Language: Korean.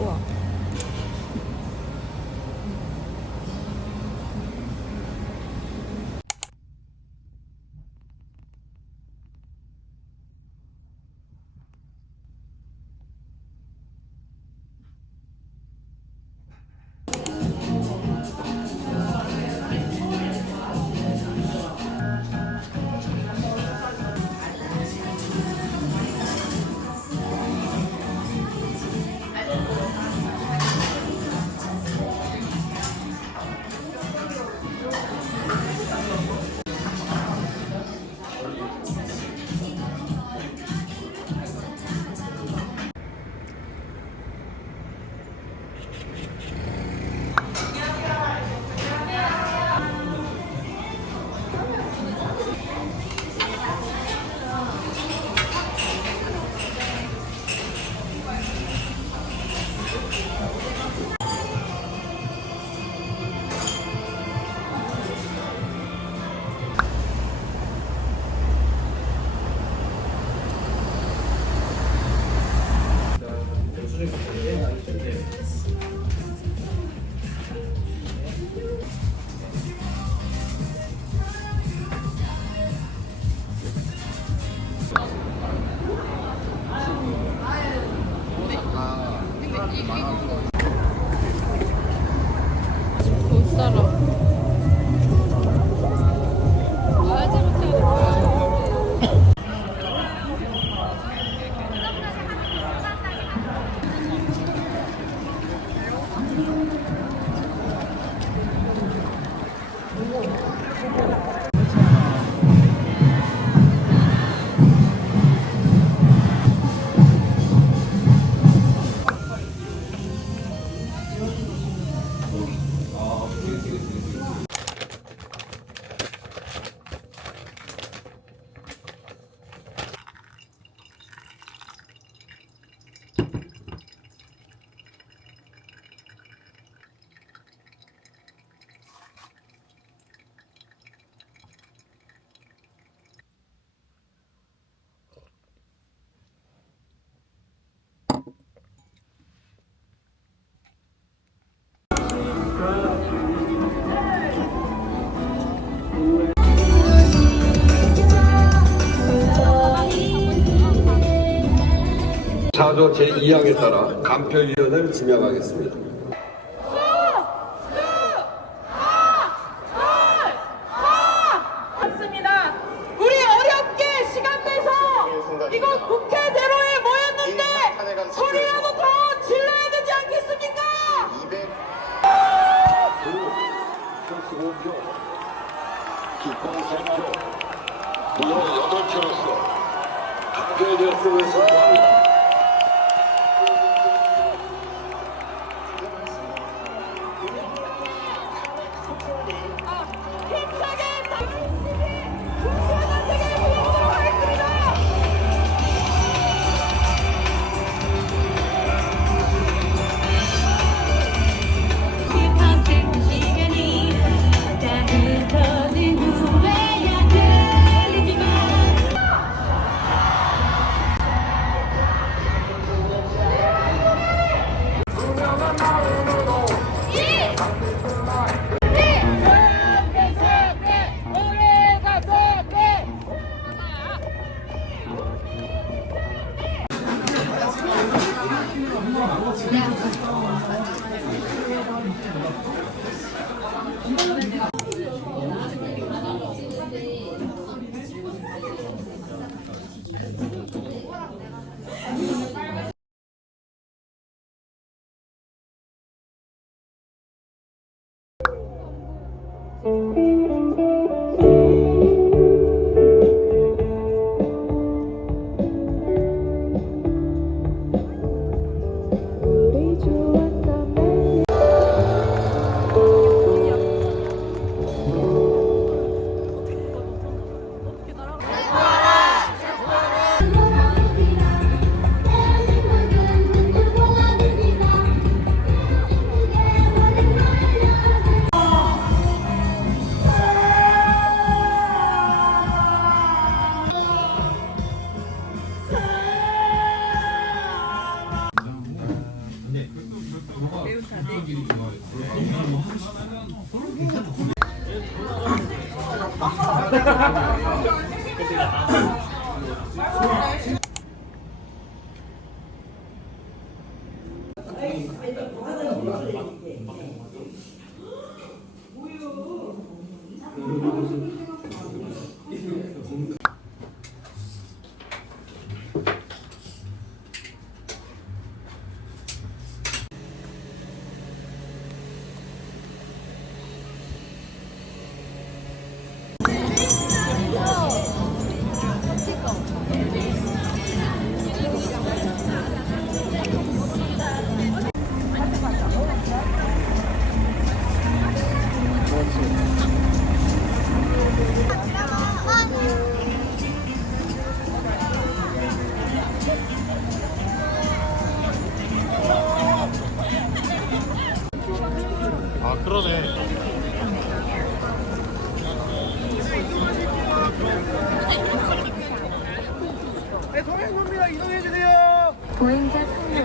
우와. 4조 제2항에 따라 간표위원을 지명하겠습니다. 우리 어렵게 시간 내서 이곳 국회대로에 모였는데 소리라도 더 질러야 되지 않겠습니까? 기권 3표, 물론 8표로서 감표에 대한 승을 선포합니다. 아 그러네. 보행자 통로